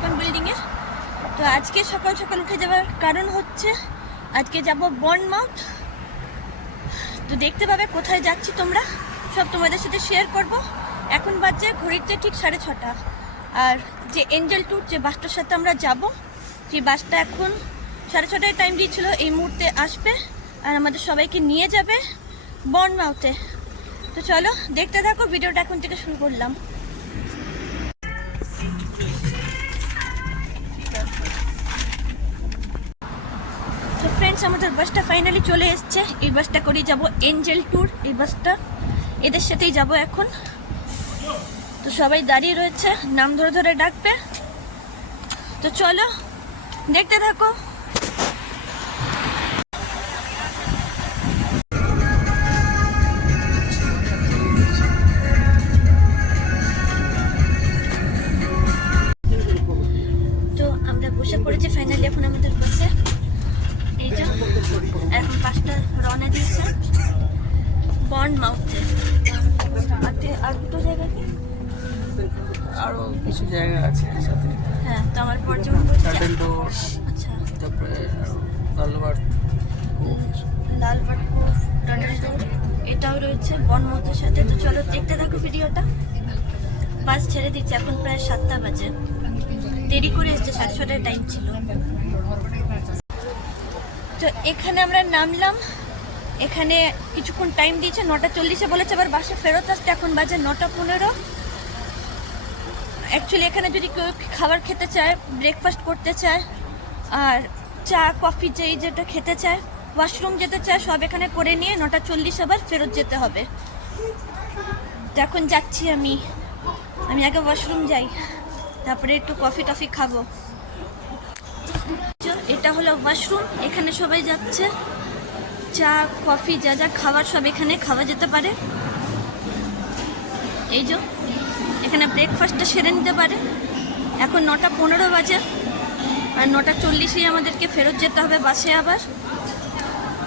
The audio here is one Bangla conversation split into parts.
এখন বিল্ডিংয়ে। তো আজকে সকাল সকাল উঠে যাওয়ার কারণ হচ্ছে আজকে যাব বর্নমাউথ। তো দেখতে পাবে কোথায় যাচ্ছি তোমরা, সব তোমাদের সাথে শেয়ার করব। এখন বাজে ঘড়িতে ঠিক 6:30। আর যে এঞ্জেল ট্যুর যে বাসটার সাথে আমরা যাব, সেই বাসটা এখন 6:30টায় টাইম দিয়েছিল, এই মুহূর্তে আসবে আর আমাদের সবাইকে নিয়ে যাবে বর্নমাউথে। তো চলো দেখতে থাকো, ভিডিওটা এখন থেকে শুরু করলাম। তো ফ্রেন্ডস, আমাদের বাসটা ফাইনালি চলে এসছে। এই বাসটা করেই যাব এঞ্জেল ট্যুর। এই বাসটা এদের সাথেই যাব এখন। তো সবাই দাঁড়িয়ে রয়েছে, নাম ধরে ধরে ডাকবে। তো চলো দেখতে থাকো। তো আমরা বসে পড়েছি ফাইনালি এখন আমাদের বাসে। এই যে এখন বাসটা রওনা দিয়েছে বর্নমাউথে। আর দুটো জায়গা কি, আরো কিছু জায়গা আছে সাথে। হ্যাঁ, তো আমার পর যেমন বলছে টার্টেল ডোর, আচ্ছা তারপরে লালবার্থ কোভ, টার্টেল ডোর, এটাও রয়েছে বর্নমাউথের সাথে। তো চলো দেখতে থাকো ভিডিওটা। বাস ছেড়ে দিচ্ছে, এখন প্রায় 7টা বাজে। দেরি করে এসছে, 6:30টার টাইম ছিল। তো এখানে আমরা নামলাম। এখানে কিছুক্ষণ টাইম দিয়েছে, 9:40-এ বলেছে আবার বাসে ফেরত আসতে। এখন বাজে 9:15। অ্যাকচুয়ালি এখানে যদি কেউ খাবার খেতে চায়, ব্রেকফাস্ট করতে চায়, আর চা কফি যেটা খেতে চায়, ওয়াশরুম যেতে চায়, সব এখানে করে নিয়ে 9:40 আবার ফেরত যেতে হবে। তো এখন যাচ্ছি আমি আগে ওয়াশরুম যাই, তারপরে একটু কফি টফি খাবো। এটা হলো ওয়াশরুম, এখানে সবাই যাচ্ছে। চা কফি যা যা খাবার সব এখানে খাওয়া যেতে পারে। এই যে এখানে ব্রেকফাস্টটা সেরে নিতে পারে। এখন 9:15 বাজে, আর 9:40-এই আমাদেরকে ফেরত যেতে হবে বাসে আবার।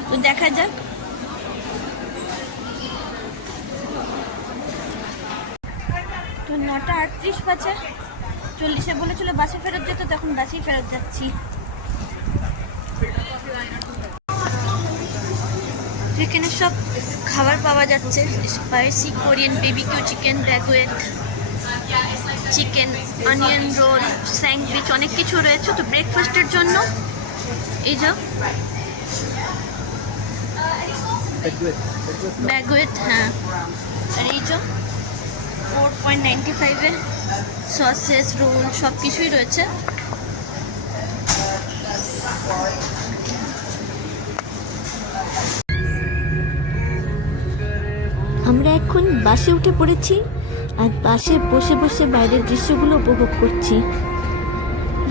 তো দেখা যাক। তো 9:38 বাজে, 40-এ বলেছিল বাসে ফেরত যেতে, তখন বাসেই ফেরত যাচ্ছি। এখানে সব খাবার পাওয়া যাচ্ছে, spicy Korean BBQ chicken, baguette chicken, onion roll, sandwich, অনেক কিছু রয়েছে। তো ব্রেকফাস্টের জন্য এই যে ব্যাগুয়েট, হ্যাঁ, আর এই যে 4.95-এ সসেস, রোল সব কিছুই রয়েছে। আমরা এখন বাসে উঠে পড়েছি আর বাসে বসে বসে বাইরের দৃশ্যগুলো উপভোগ করছি।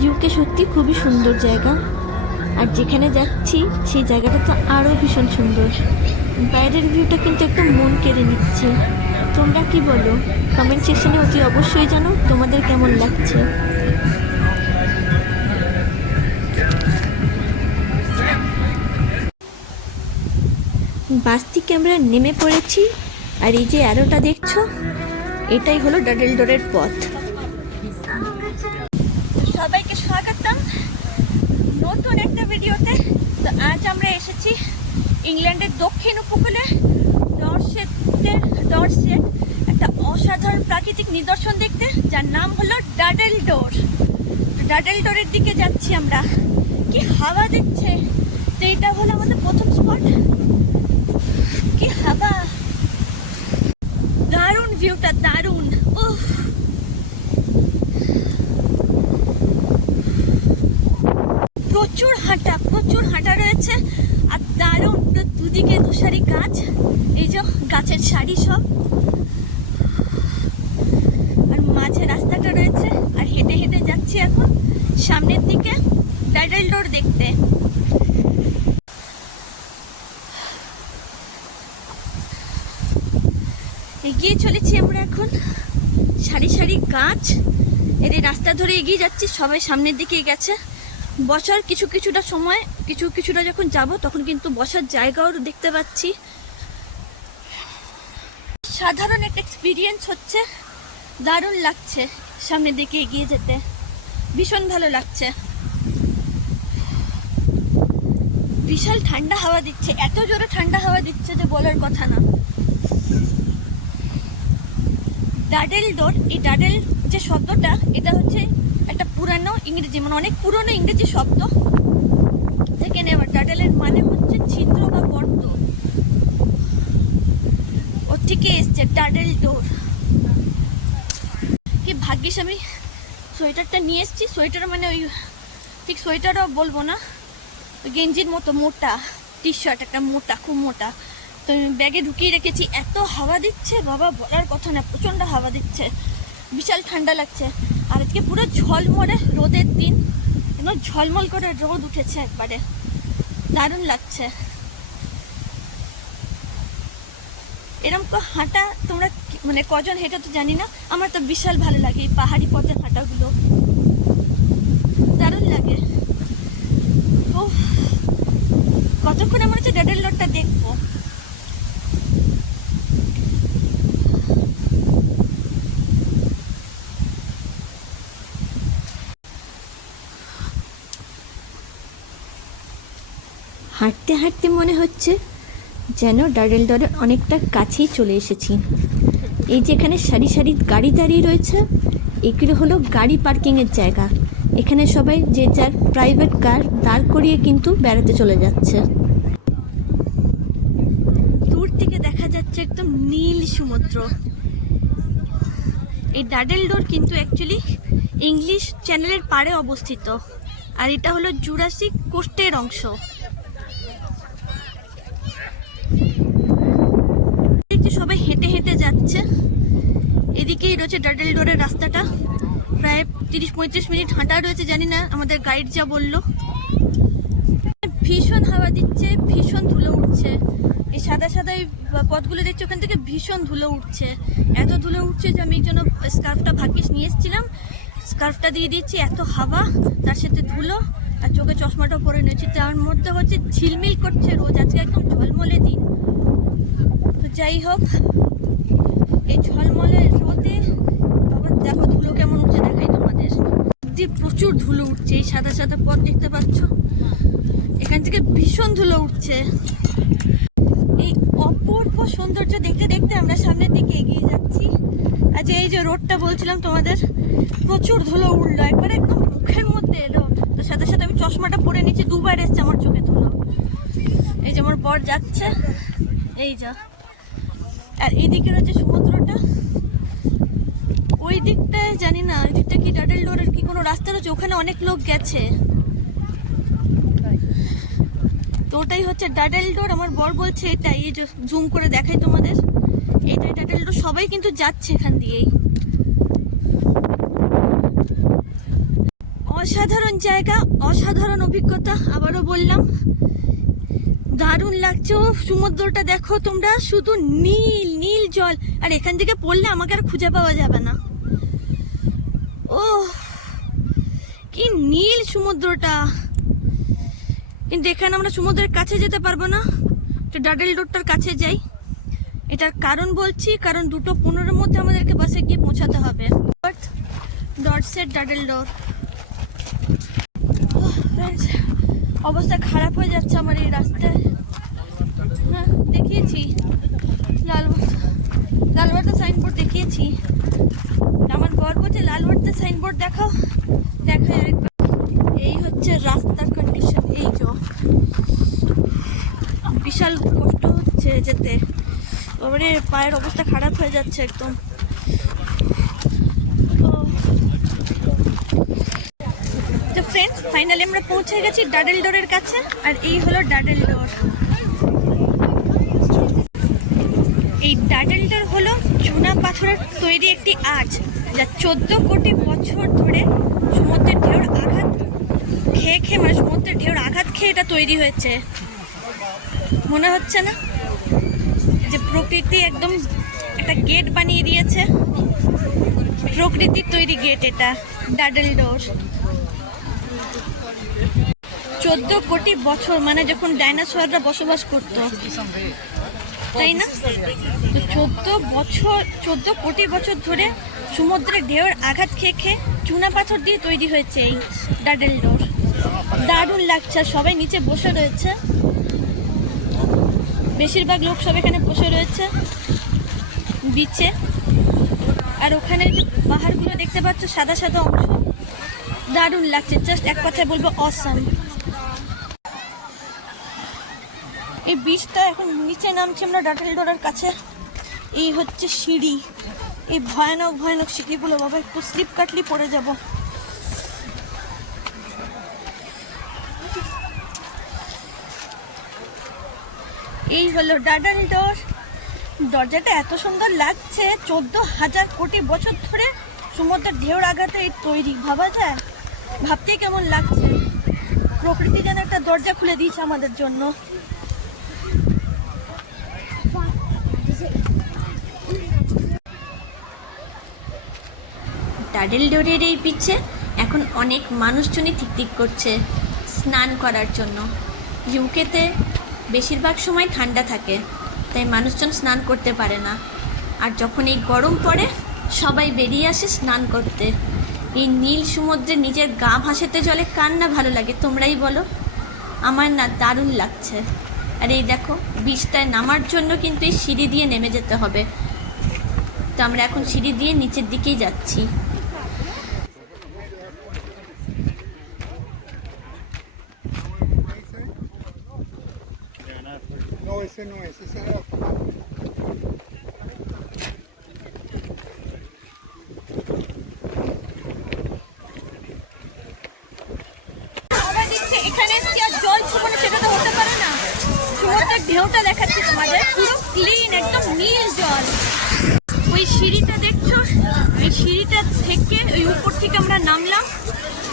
ইউকে সত্যি খুবই সুন্দর জায়গা, আর যেখানে যাচ্ছি সেই জায়গাটা তো আরও ভীষণ সুন্দর। বাইরের ভিউটা কিন্তু একদম মন কেড়ে নিচ্ছে। তোমরা কি বলো? কমেন্ট সেকশনে অতি অবশ্যই জানো তোমাদের কেমন লাগছে। বাস থেকে আমরা নেমে পড়েছি, আর এই যে অ্যারোটা দেখছো, এটাই হলো টার্টেল ডোরের পথ। সবাইকে স্বাগতম নতুন একটা ভিডিওতে। তো আজ আমরা এসেছি ইংল্যান্ডের দক্ষিণ উপকূলে ডরসেট, একটা অসাধারণ প্রাকৃতিক নিদর্শন দেখতে, যার নাম হলো টার্টেল ডোর। টার্টেল ডোরের দিকে যাচ্ছি আমরা। কি হাওয়া দিচ্ছে! তো এটা হলো আমাদের প্রথম স্পট। কি হাওয়া, দারুণ ভিউটা, দারুণ। উফ, প্রচুর হাঁটা রয়েছে, আর দারুণ দুদিকে দুসারি গাছ। এই যে গাছের সারি সব, আর মাঝে রাস্তাটা রয়েছে। আর হেঁটে হেঁটে যাচ্ছি এখন সামনের দিকে টার্টেল ডোর দেখতে। এগিয়ে চলেছি আমরা এখন, সারি সারি গাছ, এর রাস্তা ধরে এগিয়ে যাচ্ছি। সবাই সামনের দিকে গেছে। বসার কিছুটা যখন যাব তখন কিন্তু বসার জায়গাও দেখতে পাচ্ছি। সাধারণ একটা এক্সপিরিয়েন্স হচ্ছে, দারুণ লাগছে সামনের দিকে এগিয়ে যেতে। ভীষণ ভালো লাগছে। বিশাল ঠান্ডা হাওয়া দিচ্ছে, এত জোরে ঠান্ডা হাওয়া দিচ্ছে যে বলার কথা না। ডাডেল ডোর, এই ডাডেল যে শব্দটা, এটা হচ্ছে একটা পুরানো ইংরেজি, মানে অনেক পুরনো ইংরেজি শব্দ থেকে নেওয়া। ডাডেলের মানে হচ্ছে ছিদ্র বা গর্ত, ওর থেকে এসছে ডাডেল ডোর। কি ভাগ্যিস আমি সোয়েটারটা নিয়ে এসেছি। সোয়েটার মানে ওই ঠিক সোয়েটারও বলবো না, ওই গেঞ্জির মতো মোটা টি শার্ট, একটা মোটা, খুব মোটা। তো ব্যাগে ঢুকিয়ে রেখেছি। এত হাওয়া দিচ্ছে বাবা, বলার কথা না, প্রচণ্ড হাওয়া দিচ্ছে, বিশাল ঠান্ডা লাগছে। আর আজকে পুরো ঝলমলে রোদের দিন, একদম ঝলমল করে রোদ উঠেছে একবারে, দারুণ লাগছে। এরকম তো হাঁটা তোমরা মানে কজন হেঁটে তো জানি না, আমার তো বিশাল ভালো লাগে এই পাহাড়ি পথের হাঁটাগুলো, দারুণ লাগে। ও কতক্ষণে মনে হচ্ছে ডাডেল ডোরটা দেখবো। হাঁটতে হাঁটতে মনে হচ্ছে যেন ডাডেল ডোরের অনেকটা কাছেই চলে এসেছি। এই যে এখানে সারি সারি গাড়ি দাঁড়িয়ে রয়েছে, এগুলো হলো গাড়ি পার্কিংয়ের জায়গা। এখানে সবাই যে যার প্রাইভেট কার দাঁড় করিয়ে কিন্তু বেড়াতে চলে যাচ্ছে। দূর থেকে দেখা যাচ্ছে একদম নীল সমুদ্র। এই ডাডেল ডোর কিন্তু অ্যাকচুয়ালি ইংলিশ চ্যানেলের পাড়ে অবস্থিত, আর এটা হলো জুরাসিক কোস্টের অংশ। সবাই হেঁটে হেঁটে যাচ্ছে, এদিকেই রয়েছে ডাডেল ডোরের রাস্তাটা। প্রায় 30-35 মিনিট হাঁটা রয়েছে, জানি না আমাদের গাইড যা বললো। ভীষণ হাওয়া দিচ্ছে, ভীষণ ধুলো উঠছে। এই সাদা সাদা এই পথগুলো দেখছি, ওখান থেকে ভীষণ ধুলো উঠছে। এত ধুলো উঠছে যে আমি এই জন্য স্কার্ফটা ভাগ্যিস নিয়ে এসেছিলাম, স্কার্ফটা দিয়ে দিচ্ছি। এত হাওয়া, তার সাথে ধুলো, আর চোখে চশমাটাও পরে নিয়েছি। তার মধ্যে হচ্ছে ঝিলমিল করছে রোদ, আজকে একদম ঝলমলে দিন। তো যাই হোক, এই ঝলমলে রোদে আবার দেখো ধুলো কেমন উঠছে, দেখাই তোমাদের। প্রচুর ধুলো উঠছে, এই সাদা সাদা পথ দেখতে পাচ্ছ, এখান থেকে ভীষণ ধুলো উঠছে। এই অপূর্ব সৌন্দর্য দেখতে দেখতে আমরা সামনের দিকে এগিয়ে যাচ্ছি। আজ এই যে রোডটা বলছিলাম তোমাদের, প্রচুর ধুলো উঠলো, একবারে একদম মুখের মধ্যে এলো। তো সাথে সাথে আমি চশমাটা পরে নিচ্ছি, দুবার এসছে আমার চোখে ধুলো। এই যে আমার বর যাচ্ছে, এই যা। আর এইদিকে রয়েছে সমুদ্রটা, ওই দিকটায় জানি না, ওই দিকটা কি ডাডেল ডোরের কি কোনো রাস্তা রয়েছে, ওখানে অনেক লোক গেছে। তো ওটাই হচ্ছে ডাডেল ডোর। আমার বর বলছে এটাই, এই যে জুম করে দেখাই তোমাদের, এইটাই ডাডেল ডোর। সবাই কিন্তু যাচ্ছে এখান দিয়েই। অসাধারণ জায়গা, অসাধারণ অভিজ্ঞতা, আবারও বললাম, দারুণ লাগছে। ও সমুদ্রটা দেখো তোমরা, শুধু নীল নীল জল, আর এখান থেকে পড়লে আমাকে আর খুঁজে পাওয়া যাবে না। ও কি নীল সমুদ্রটা, কিন্তু এখানে আমরা সমুদ্রের কাছে যেতে পারবো না। তো ডাডেল ডোরটার কাছে যাই, এটার কারণ বলছি, কারণ 2:15-এর মধ্যে আমাদেরকে বাসে গিয়ে পৌঁছাতে হবে। ডটসের ডাডেল ডোর। অবস্থা খারাপ হয়ে যাচ্ছে আমার এই রাস্তায়। হ্যাঁ দেখিয়েছি, লালবার্তা সাইনবোর্ড দেখিয়েছি। আমার বর বলছে লালবার্তা সাইনবোর্ড দেখাও, দেখাই আরেকবার। এই হচ্ছে রাস্তার কন্ডিশন, এই যে বিশাল কষ্ট হচ্ছে যেতে, এবারে পায়ের অবস্থা খারাপ হয়ে যাচ্ছে একদম। তো ফ্রেন্ডস, ফাইনালি আমরা পৌঁছে গেছি ডাডেল ডোরের কাছে, আর এই হলো ডাডেল ডোর। এই ডাডেল ডোর হলো চুনা পাথরের তৈরি একটি আর্চ, যা 14 কোটি বছর ধরে সমুদ্রের ঢেউর আঘাত খেয়ে মানে সমুদ্রের ঢেউর আঘাত খেয়ে এটা তৈরি হয়েছে। মনে হচ্ছে না যে প্রকৃতি একদম একটা গেট বানিয়ে দিয়েছে, প্রকৃতির তৈরি গেট এটা ডাডেল ডোর। 14 কোটি বছর, মানে যখন ডাইনোসররা বসবাস করতো, তাই না? তো 14 কোটি বছর ধরে সমুদ্রের ঢেউয়ের আঘাত খেয়ে খেয়ে চুনা পাথর দিয়ে তৈরি হয়েছে এই ডাডেল ডোর। দারুণ লাগছে, সবাই নিচে বসে রয়েছে, বেশিরভাগ লোক সব এখানে বসে রয়েছে বিচে। আর ওখানে যে পাহাড়গুলো দেখতে পাচ্ছ সাদা সাদা অংশ, দারুণ লাগছে, জাস্ট এক কথায় বলবো অসাম। এই বিচটা এখন নিচে নামছি আমরা ডাডেল ডোরের কাছে। এই হচ্ছে সিঁড়ি, এই ভয়ানক ভয়ানক সিঁড়িগুলো, বাবা একটু স্লিপ কাটলি পড়ে যাব। এই হলো ডাডেল ডোর। দরজাটা এত সুন্দর লাগছে, 14,000 কোটি বছর ধরে সমুদ্রের ঢেউর আঘাতে এই তৈরি, ভাবা যায়? ভাবতেই কেমন লাগছে, প্রকৃতি যেন একটা দরজা খুলে দিয়েছে আমাদের জন্য। ডাডেল ডোরের এই বিচে এখন অনেক মানুষজনই টিকটিক করছে স্নান করার জন্য। ইউকেতে বেশিরভাগ সময় ঠান্ডা থাকে, তাই মানুষজন স্নান করতে পারে না। আর যখন এই গরম পড়ে সবাই বেরিয়ে আসে স্নান করতে। এই নীল সমুদ্রে নিজের গা ভাসাতে জলে কার না ভালো লাগে, তোমরাই বলো? আমার না দারুণ লাগছে। আর এই দেখো, বিচটায় নামার জন্য কিন্তু এই সিঁড়ি দিয়ে নেমে যেতে হবে। তো আমরা এখন সিঁড়ি দিয়ে নিচের দিকেই যাচ্ছি। No, ese no es, ese era otro. এখানে এসছি আর জল ছুবো না, সেটা তো হতে পারে না। সমুদ্রের ঢেউটা দেখাচ্ছি তোমাদের, পুরো ক্লিন, একদম নীল জল। ওই সিঁড়িটা দেখছো, ওই সিঁড়িটা থেকে, ওই উপর থেকে আমরা নামলাম।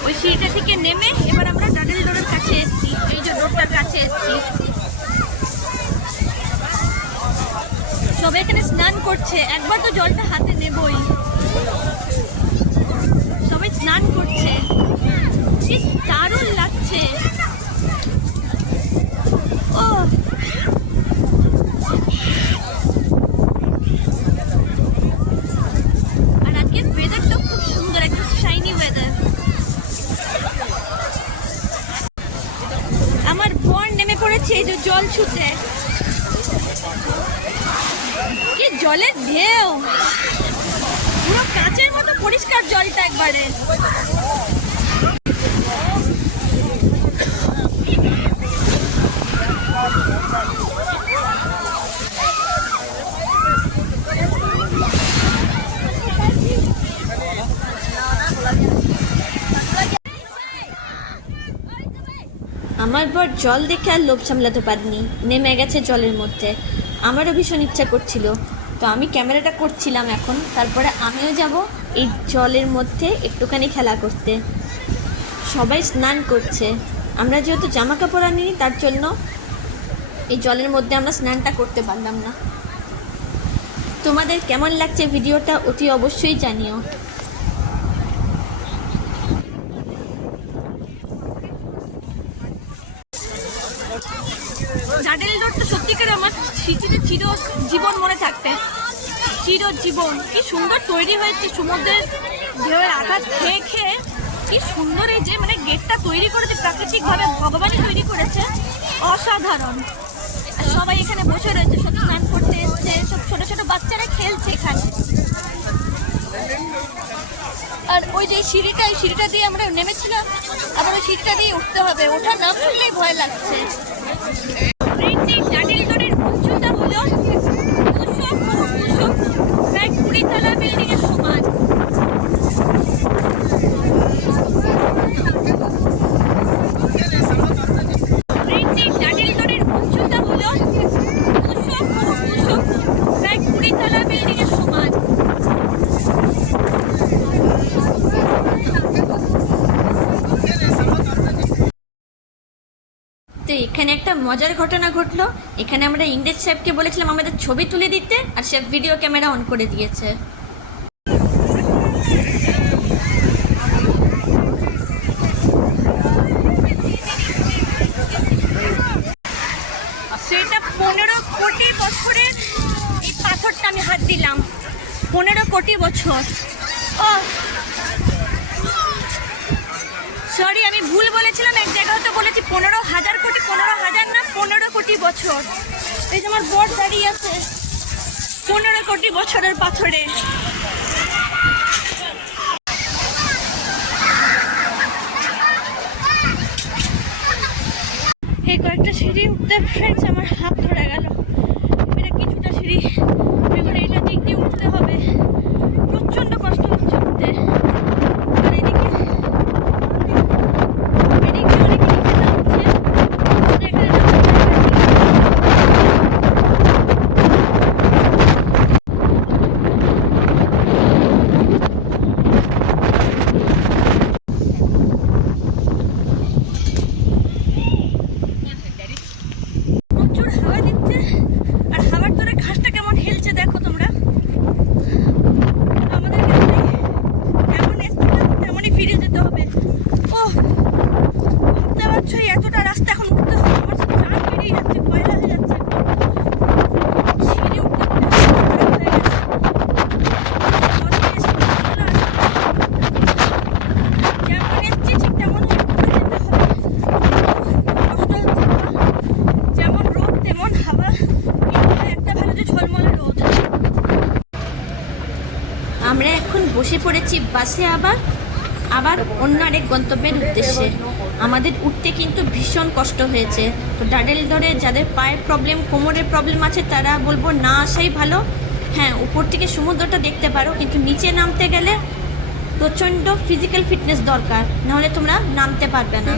ওই সিঁড়িটা থেকে নেমে এবার আমরা ডাডেল ডোরের কাছে এসছি, এই যে ডোরটার কাছে এসছি। সবাই এখানে স্নান করছে, একবার তো জলটা হাতে নেবই। সবাই স্নান করছে, কি দারুণ লাগছে। ও আর আজকের ওয়েদারটা খুব সুন্দর, একদম শাইনি ওয়েদার। আমার বোন নেমে পড়েছে এই যে জল ছুটে, কি জলের ঢেউ, পুরো কাঁচের মতো পরিষ্কার জলটা একবারে। আমার বর জল দেখে আর লোভ সামলাতে পারেনি, নেমে গেছে জলের মধ্যে। আমারও ভীষণ ইচ্ছা করছিল, তো আমি ক্যামেরাটা করছিলাম এখন। তারপরে আমিও যাব এই জলের মধ্যে একটুখানি খেলা করতে। সবাই স্নান করছে, আমরা যেহেতু জামা কাপড় আনিনি তার জন্য এই জলের মধ্যে আমরা স্নানটা করতে পারলাম না। তোমাদের কেমন লাগছে ভিডিওটা অতি অবশ্যই জানিও। ডাডেল ডোর তো সত্যিকার আমার স্মৃতিতে চির জীবন মনে থাকবে, চিরজীবন। কি সুন্দর তৈরি হয়েছে সমুদ্রের ঢেউয়ের আঘাত খেয়ে খেয়ে, কি সুন্দর এই যে মানে গেটটা তৈরি করেছে প্রাকৃতিকভাবে, ভগবানই তৈরি করেছে, অসাধারণ। আর সবাই এখানে বসে রয়েছে, সব স্নান করতে এসছে, সব ছোট ছোট বাচ্চারা খেলছে এখানে। আর ওই যে সিঁড়িটা, এই সিঁড়িটা দিয়ে আমরা নেমেছিলাম, আবার ওই সিঁড়িটা দিয়ে উঠতে হবে, ওঠা নাম শুনলেই ভয় লাগছে। ডাডেল ডোরের উচ্চতা হলো 200 প্রায় 20 তলা বিল্ডিং এর সমান। ডাডেল ডোরের উচ্চতা হলো 200 প্রায় 20 তলা বিল্ডিং এর সমান। তো এখানে একটা মজার ঘটনা ঘটলো। এখানে আমরা ইংরেজ সাহেবকে বলেছিলাম আমাদের ছবি তুলে দিতে, আর সে ভিডিও ক্যামেরা অন করে দিয়েছে। সেটা 15 কোটি বছরের এই পাথরটা আমি হাত দিলাম, 15 কোটি বছর। সরি, আমি ভুল বলেছিলাম, এক জায়গা হয়তো বলেছি 15,000 কোটি, 15,000 না 15 কোটি বছর। এই যে আমার বর দাঁড়িয়ে আছে 15 কোটি বছরের পাথরে। এই কয়েকটা সিঁড়ি উঠতে ফ্রেন্ডস আমার হাত ধরে গেল। এটা কিছুটা সিঁড়ি, এবার এটা দিক দিয়ে উঠতে হবে, প্রচন্ড কষ্ট হচ্ছে উঠতে। আর এদিকে অনেকে নিচে নামছে, এখানে নামার প্রচুর হাওয়া দিচ্ছে, আর হাওয়ার ধরে ঘাসটা কেমন হেলছে দেখো তোমরা। আমাদের যেমন এসেছিলাম তেমনই ফিরে যেতে হবে। ও ভাবতে পারছো এতটা রাস্তা এখন উঠতে হবে, আমার সাথে চান বেরিয়ে যাচ্ছে, কয়লা হয়ে যাচ্ছে একদম। সিঁড়ি উঠতে উঠতে হাত খারাপ হয়ে গেছে। যেমন এসছি ঠিক তেমন হয়ে উপরে যেতে হবে। কষ্ট হচ্ছে বাবা। যেমন রোদ তেমন হাওয়া, কিন্তু একটা ভালো যে ঝলমলে রোদ। আমরা এখন বসে পড়েছি বাসে, আবার অন্য আরেক গন্তব্যের উদ্দেশ্যে। আমাদের উঠতে কিন্তু ভীষণ কষ্ট হয়েছে। তো ডাডেল ধরে যাদের পায়ের প্রবলেম, কোমরের প্রবলেম আছে তারা বলবো না আসাই ভালো। হ্যাঁ, উপর থেকে সমুদ্রটা দেখতে পারো, কিন্তু নিচে নামতে গেলে প্রচণ্ড ফিজিক্যাল ফিটনেস দরকার, নাহলে তোমরা নামতে পারবে না।